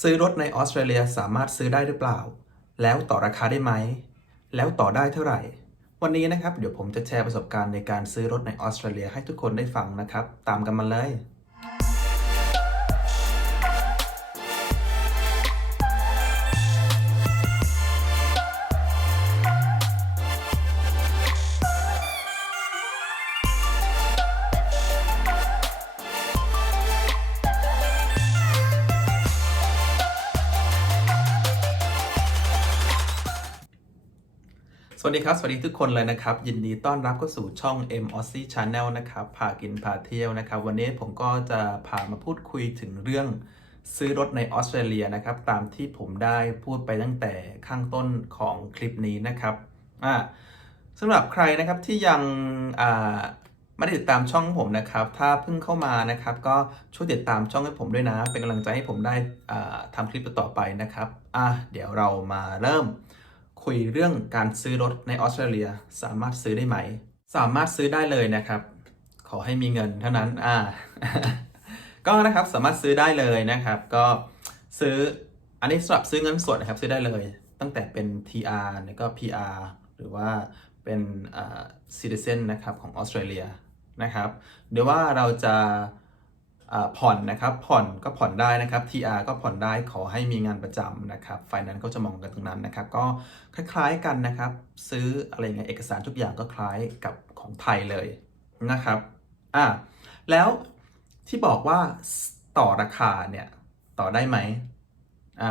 ซื้อรถในออสเตรเลียสามารถซื้อได้หรือเปล่า แล้วต่อราคาได้ไหม แล้วต่อได้เท่าไหร่ วันนี้นะครับเดี๋ยวผมจะแชร์ประสบการณ์ในการซื้อรถในออสเตรเลียให้ทุกคนได้ฟังนะครับ ตามกันมาเลย วัสดีครับ สวัสดีทุกคนเลยนะครับ ยินดีต้อนรับเข้าสู่ช่อง M o s s i Channel นะครับพากินพาเที่ยวนะครับ วันนี้ผมก็จะพามาพูดคุยถึงเรื่องซื้อรถในออสเตรเลียนะครับ ตามที่ผมได้พูดไปตั้งแต่ข้างต้นของคลิปนี้นะครับอ่าสำหรับใครนะครับที่ยังอ่าไม่ได้ติดตามช่องผมนะครับ ถ้าเพิ่งเข้ามานะครับ ก็ช่วยติดตามช่องให้ผมด้วยนะ เป็นกำลังใจให้ผมได้อ่าทำคลิปต่อไปนะครับอะเดี๋ยวเรามาเริ่ม คุยเรื่องการซื้อรถในออสเตรเลียสามารถซื้อได้ไหม สามารถซื้อได้เลยนะครับ ขอให้มีเงินเท่านั้นอ่าก็นะครับสามารถซื้อได้เลยนะครับ ก็ซื้ออันนี้สำหรับซื้อเงินสดนะครับซื้อได้เลย ตั้งแต่เป็น TR แล้วก็ PR หรือว่าเป็นอ่า citizen นะครับของออสเตรเลียนะครับหรือว่าเราจะ ผ่อนนะครับผ่อนก็ผ่อนได้นะครับ TR ก็ผ่อนได้ขอให้มีงานประจำนะครับไฟนั้นก็จะมองกันตรงนั้นนะครับ ก็คล้ายๆกันนะครับ ซื้ออะไรเงี้ยเอกสารทุกอย่างก็คล้ายกับของไทยเลยนะครับอ่าแล้วที่บอกว่าต่อราคาเนี่ยต่อได้ไหมอ่า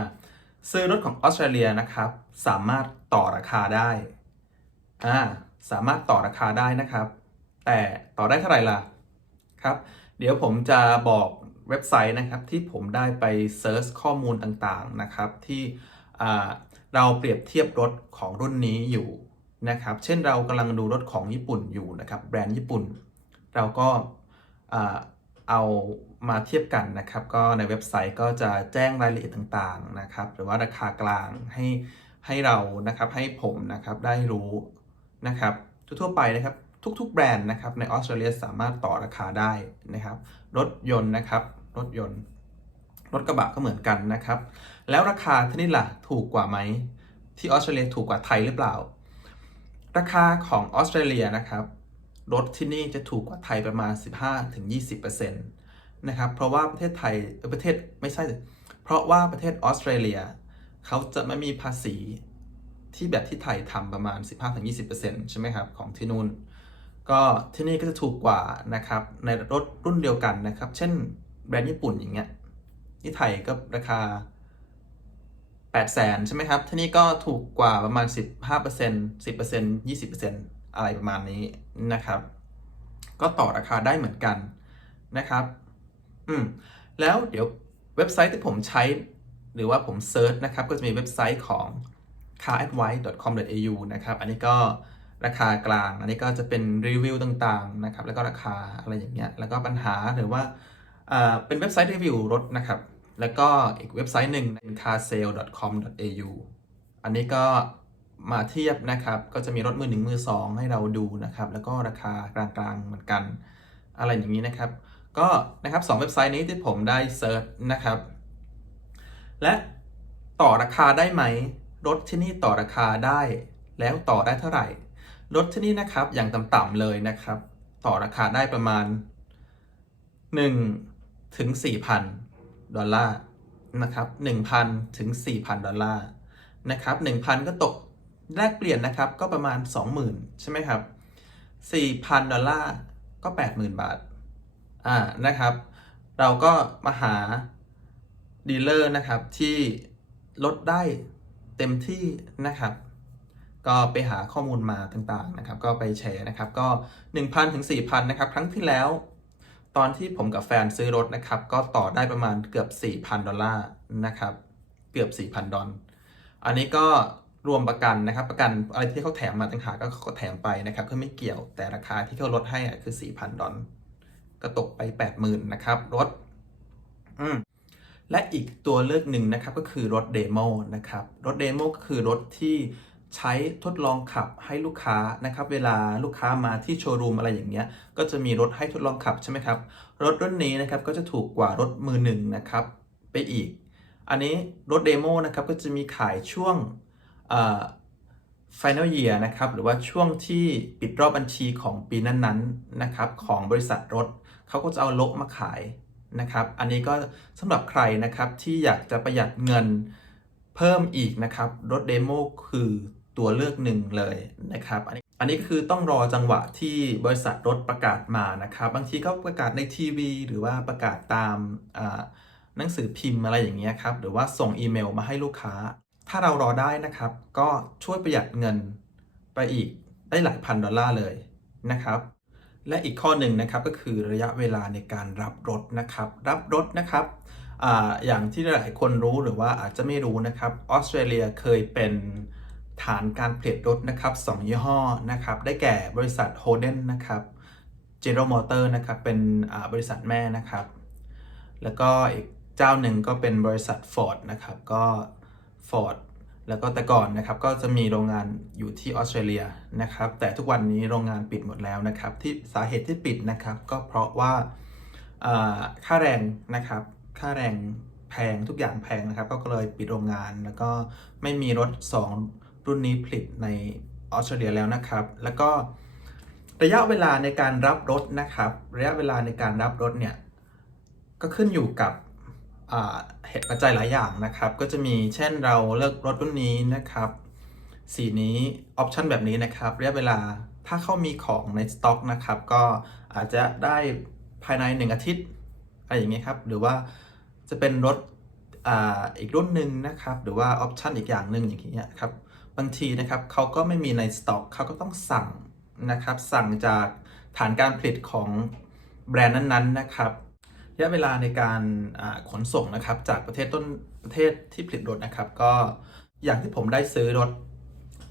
ซื้อรถของออสเตรเลียนะครับ สามารถต่อราคาได้อ่าสามารถต่อราคาได้นะครับ แต่ต่อได้เท่าไหร่ล่ะครับ เดี๋ยวผมจะบอกเว็บไซต์นะครับที่ผมได้ไปเซิร์ชข้อมูลต่างๆนะครับที่เราเปรียบเทียบรถของรุ่นนี้อยู่นะครับ เช่นเรากำลังดูรถของญี่ปุ่นอยู่นะครับแบรนด์ญี่ปุ่น เราก็เอามาเทียบกันนะครับ ก็ในเว็บไซต์ก็จะแจ้งรายละเอียดต่างๆนะครับ หรือว่าราคากลางให้ให้เรานะครับให้ผมนะครับได้รู้นะครับทั่วๆไปนะครับ ทุกๆ แบรนด์นะครับในออสเตรเลียสามารถต่อราคาได้นะครับ รถยนต์นะครับ รถยนต์ รถกระบะก็เหมือนกันนะครับ แล้วราคาที่นี่ล่ะถูกกว่าไหม ที่ออสเตรเลียถูกกว่าไทยหรือเปล่า ราคาของออสเตรเลียนะครับ รถที่นี่จะถูกกว่าไทยประมาณ 15-20%นะครับ เพราะว่าประเทศไทยประเทศไม่ใช่ เพราะว่าประเทศออสเตรเลียเขาจะไม่มีภาษีที่แบบที่ไทยทำประมาณ 15-20%ใช่ไหมครับ ของที่นู่น ก็ที่นี่ก็จะถูกกว่านะครับในรถรุ่นเดียวกันนะครับ เช่นแบรนด์ญี่ปุ่นอย่างเงี้ยที่ไทยก็ราคา 8 0 0แสนใช่ไหมครับ ที่นี่ก็ถูกกว่าประมาณ 15% 10% 20%อะไรประมาณนี้นะครับ ก็ต่อราคาได้เหมือนกันนะครับ อืม แล้วเดี๋ยวเว็บไซต์ที่ผมใช้ หรือว่าผมเซิร์ชนะครับ ก็จะมีเว็บไซต์ของ caradvice.com.au นะครับ อันนี้ก็ ราคากลาง อันนี้ก็จะเป็นรีวิวต่างๆนะครับ แล้วก็ราคาอะไรอย่างเงี้ย แล้วก็ปัญหาหรือว่าอ่าเป็นเว็บไซต์รีวิวรถนะครับ แล้วก็อีกเว็บไซต์หนึ่งเป็น carsale.com.au อันนี้ก็มาเทียบนะครับ ก็จะมีรถมือหนึ่งมือสองให้เราดูนะครับ แล้วก็ราคากลางๆเหมือนกัน อะไรอย่างนี้นะครับ ก็นะครับสองเว็บไซต์นี้ที่ผมได้เซิร์ชนะครับ และต่อราคาได้ไหม รถที่นี่ต่อราคาได้ แล้วต่อได้เท่าไหร่ รถที่นี่นะครับอย่างต่ำๆเลยนะครับ ต่อราคาได้ประมาณ 1 ถึง 4,000 ดอลลาร์นะครับ1,000 ถึง 4,000 ดอลลาร์นะครับ1,000 ก็ตกแลกเปลี่ยนนะครับก็ประมาณ 20,000 ใช่ไหมครับ 4,000 ดอลลาร์ก็ 80,000 บาทอ่านะครับ เราก็มาหาดีลเลอร์นะครับที่ลดได้เต็มที่นะครับ ก็ไปหาข้อมูลมาต่างๆนะครับ ก็ไปแชร์นะครับ ก็ 1,000ถึง4,000นะครับครั้งที่แล้ว ตอนที่ผมกับแฟนซื้อรถนะครับ ก็ต่อได้ประมาณเกือบ 4,000 ดอลลาร์นะครับ เกือบ 4,000 ดอลอันนี้ก็รวมประกันนะครับ ประกันอะไรที่เขาแถมมาต่างหากก็เขาแถมไปนะครับเพื่อไม่เกี่ยวแต่ราคาที่เขาลดให้อะคือ 4,000 ดอลก็ตกไป 80,000นะครับรถอืมและอีกตัวเลือกหนึ่งนะครับก็คือรถเดโมนะครับรถเดโมก็คือรถที่ ใช้ทดลองขับให้ลูกค้านะครับ เวลาลูกค้ามาที่โชว์รูมอะไรอย่างเงี้ย ก็จะมีรถให้ทดลองขับใช่ไหมครับ รถรุ่นนี้นะครับก็จะถูกกว่ารถมือหนึ่งนะครับไปอีก อันนี้รถเดโมนะครับก็จะมีขายช่วงเอ่อ Final Year นะครับ หรือว่าช่วงที่ปิดรอบบัญชีของปีนั้นๆนะครับของบริษัทรถเขาก็จะเอารถมาขายนะครับ อันนี้ก็สำหรับใครนะครับที่อยากจะประหยัดเงินเพิ่มอีกนะครับ รถเดโมคือ ตัวเลือกหนึ่งเลยนะครับอันนี้อันนี้ก็คือต้องรอจังหวะที่บริษัทรถประกาศมานะครับ บางทีก็ประกาศในทีวี หรือว่าประกาศตามหนังสือพิมพ์อะไรอย่างเงี้ยครับ หรือว่าส่งอีเมลมาให้ลูกค้า ถ้าเรารอได้นะครับ ก็ช่วยประหยัดเงินไปอีกได้หลายพันดอลลาร์เลยนะครับ และอีกข้อหนึ่งนะครับก็คือระยะเวลาในการรับรถนะครับ รับรถนะครับออย่างที่หลายคนรู้หรือว่าอาจจะไม่รู้นะครับออสเตรเลียเคยเป็น ฐานการผลิตรถนะครับสองยี่ห้อนะครับได้แก่บริษัท Holden นะครับ General Motor นะครับเป็นบริษัทแม่นะครับ แล้วก็อีกเจ้าหนึ่งก็เป็นบริษัท Ford นะครับก็ Ford แล้วก็แต่ก่อนนะครับก็จะมีโรงงานอยู่ที่ออสเตรเลียนะครับแต่ทุกวันนี้โรงงานปิดหมดแล้วนะครับที่สาเหตุที่ปิดนะครับก็เพราะว่าอ่าค่าแรงนะครับค่าแรงแพงทุกอย่างแพงนะครับ ก็เลยปิดโรงงานแล้วก็ไม่มีรถ2 รุ่นนี้ผลิตในออสเตรเลียแล้วนะครับ แล้วก็ระยะเวลาในการรับรถนะครับ ระยะเวลาในการรับรถเนี่ย ก็ขึ้นอยู่กับเหตุปัจจัยหลายอย่างนะครับ ก็จะมีเช่นเราเลือกรถรุ่นนี้นะครับ สีนี้ออปชันแบบนี้นะครับระยะเวลาถ้าเขามีของในสต็อกนะครับ ก็อาจจะได้ภายใน 1 อาทิตย์อะไรอย่างเงี้ยครับ หรือว่าจะเป็นรถออีกรุ่นหนึ่งนะครับ หรือว่าออปชันอีกอย่างหนึ่งอย่างเงี้ยครับ บางทีนะครับเขาก็ไม่มีในสต็อกเขาก็ต้องสั่งนะครับ สั่งจากฐานการผลิตของแบรนด์นั้นๆนะครับระยะเวลาในการขนส่งนะครับ จากประเทศต้นประเทศที่ผลิตรถนะครับ ก็อย่างที่ผมได้ซื้อรถ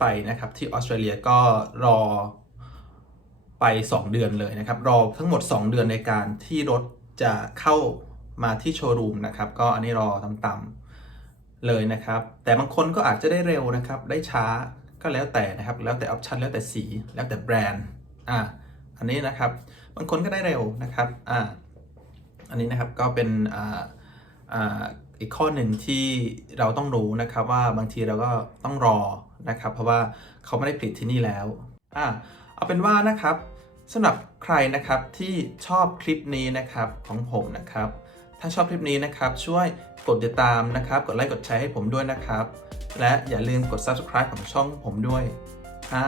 ไปนะครับที่ออสเตรเลียก็รอไป 2 เดือนเลยนะครับ รอทั้งหมด 2 เดือนในการที่รถจะเข้ามาที่โชว์รูมนะครับ ก็อันนี้รอต่ำๆ เลยนะครับ แต่บางคนก็อาจจะได้เร็วนะครับ ได้ช้าก็แล้วแต่นะครับ แล้วแต่ออปชันแล้วแต่สีแล้วแต่แบรนด์อ่าอันนี้นะครับบางคนก็ได้เร็วนะครับอ่าอันนี้นะครับก็เป็นอ่าอ่าอีกข้อหนึ่งที่เราต้องรู้นะครับว่าบางทีเราก็ต้องรอนะครับ เพราะว่าเขาไม่ได้ผลิตที่นี่แล้วอ่าเอาเป็นว่านะครับสำหรับใครนะครับที่ชอบคลิปนี้นะครับของผมนะครับ ถ้าชอบคลิปนี้นะครับ ช่วยกดติดตามนะครับ กดไลค์กดแชร์ให้ผมด้วยนะครับ และอย่าลืมกด subscribe ของช่องผมด้วยอ่า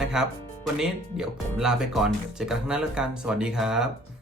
นะครับ วันนี้เดี๋ยวผมลาไปก่อนเดี๋ยวเจอกันข้างหน้าแล้วกัน สวัสดีครับ